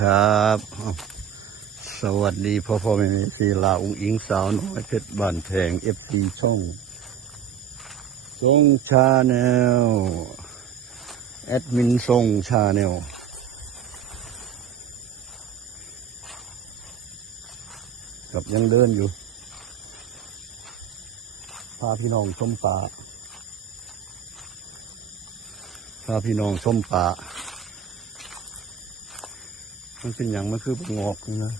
ครับ สวัสดีพ่อพ่อแม่แม่สีลาอุ้งอิงสาวน้อยเพชรบ้านแพงเอฟซีช่องทรงชาแนลแอดมินทรงชาแนลกับยังเดินอยู่ พาพี่น้องชมป่าพาพี่น้องชมป่า มันเป็นอย่างมันคือปงอกนี่นะ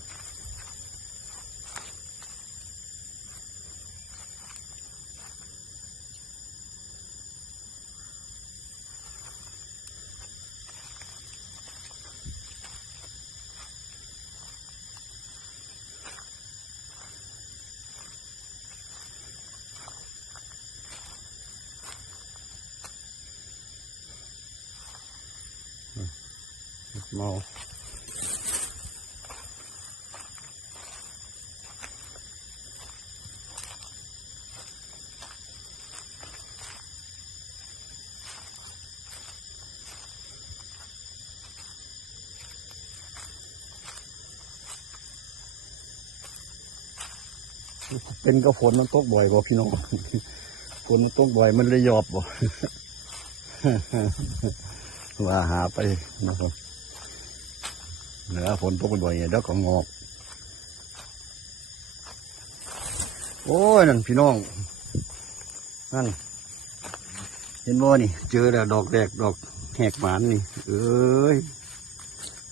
เมา เป็นก็ฝนมันตกบ่อยบ่พี่น้องฝนมันตกบ่อยมันเลยหยอบบ่ว่าหาไปนะครับเหนือฝนตกบ่อยๆเดี๋ยวก็งอกโอ้ยนั่นพี่น้อง นั่น เห็นบ่นี่ เจอแล้วดอกแดกดอกแหกหมานนี่ เอ้ย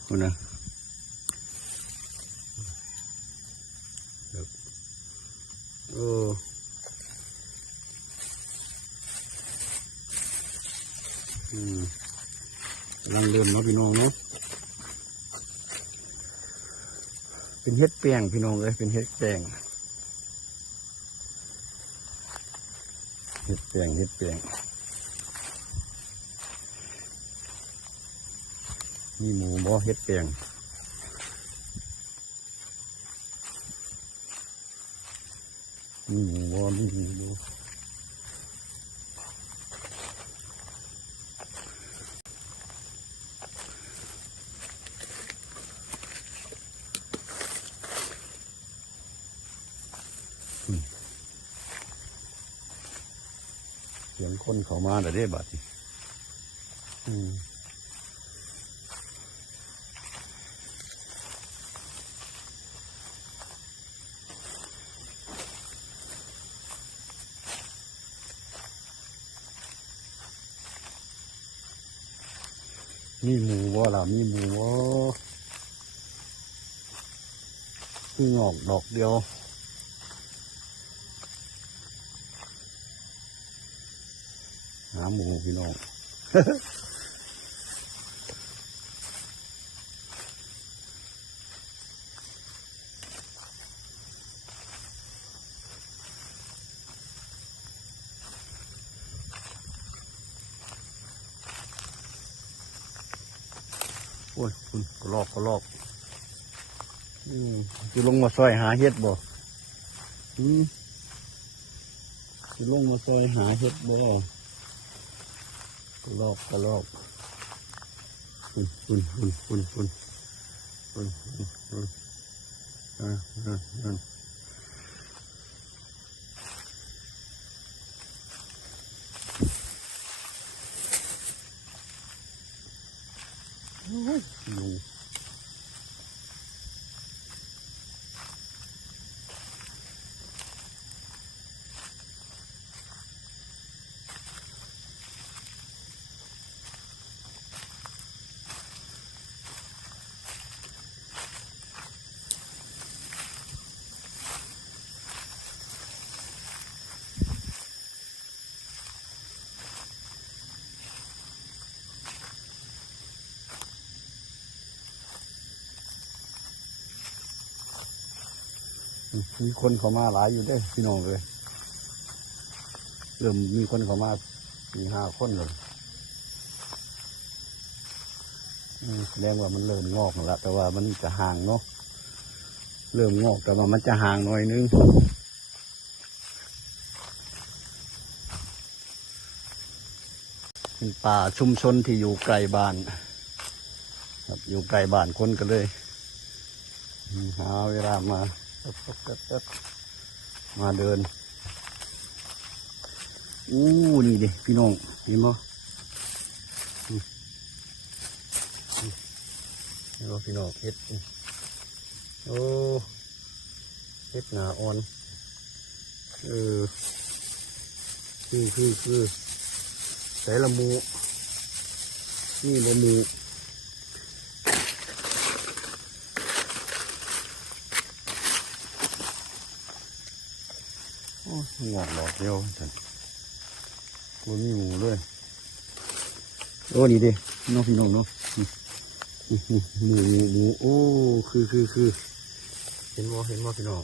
คุณนะ เอออกำลังเริ่มเนาะพี่น้องเนาะเป็นเฮ็ดแป้งพี่น้องเลยเป็นเฮ็ดแป้งเฮ็ดแป้งเฮ็ดแป้งมีหมูบ่เฮ็ดแป้ง มีหูบ่มีหมูบ่อืมเสียงคนเขามาแต่ได้บัดอืม มีหมูบ่ล่ะมีหมูบ่คืองอกดอกเดียวหาหมูพี่น้อง อ้ยคุณก็ลอกก็ลอกจะลงมาซอยหาเห็ดบ่จะลงมาซอยหาเห็ดบ่ก็ลอกก็ลอกคุณคุณคุณคุณคุณคุณคุณอ่าอ่าอ่า すごい。 มีคนเขามาหลายอยู่เด้พี่น้องเลยเริ่มมีคนเขามาสี่ห้าคนเลยแสดงว่ามันเริ่มงอกแล้วแต่ว่ามันจะห่างเนาะเริ่มงอกแต่ว่ามันจะห่างหน่อยนึงเป็นป่าชุมชนที่อยู่ไกลบ้าน ครับอยู่ใกลบ้านคนกันเลย หาเวลามา มาเดิน อู้ นี่ดิพี่น้องเห็นไหมเห็นไหมพี่น้องเฮ็ด โอ้เฮ็ดหนาอ่อน เออ คือคือคือใส่ละมู นี่ละมู โอ้ยงอกดอกเดียวท่านตัวมีหมูเลยโอ้นี่ดิน้องพี่น้องเนาะอืมอืมอืมหมูหมูหมูโอ้คือคือคือเห็นบ่เห็นบ่พี่น้อง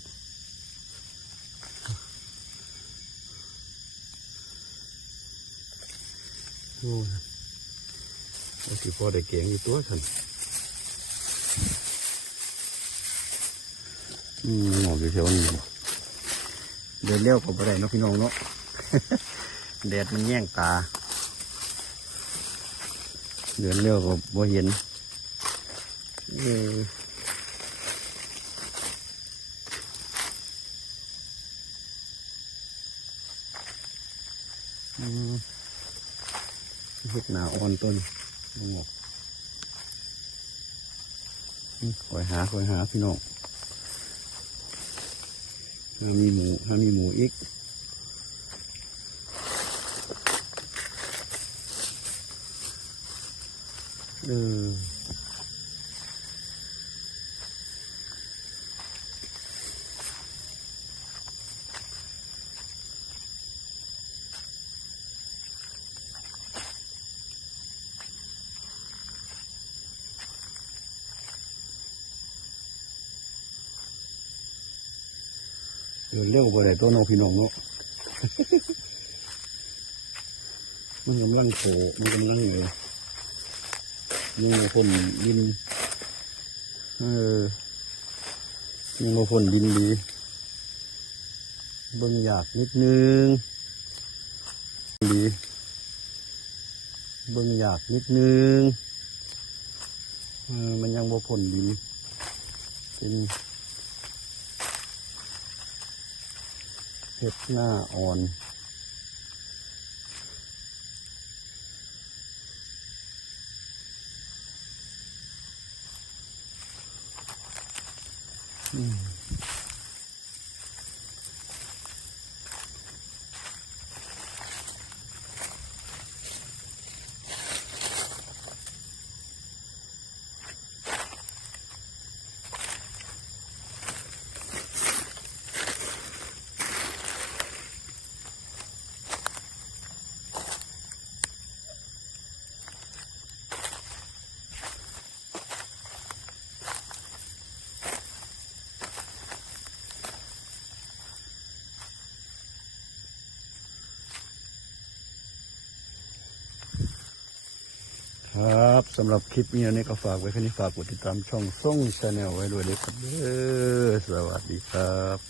โอ้ยโอ้สิพอได้เกียงอยู่ตัวท่านอืมหมอกอยู่แถวนี้บ่ เดินเร็วก็บ่ได้เนาะพี่น้องเนาะแดดมันแย่งตา เดินเร็วก็บ่เห็นเห็ดหนาอ่อนต้นบ่งอกอืมคอยหาคอยหาพี่น้อง ถ้ามีหมูถ้ามีหมูอีกเออ เดินเร็วไปเลยตัวน้องพี่น้องเนาะมันกำลังโผล่มันกำลังเลยยังมาพ่นดิน เออยังมาพ่นดินดีเบิ่งอยากนิดนึงดีเบิ่งอยากนิดนึงเออมันยังบ่พ่นดินเป็น เห็ดหน้าอ่อนอืม ครับสำหรับคลิปนี้นี่ก็ฝากไว้แค่นี้ฝากกดติดตามช่องส่งชาแนลไว้ด้วยเลยครับสวัสดีครับ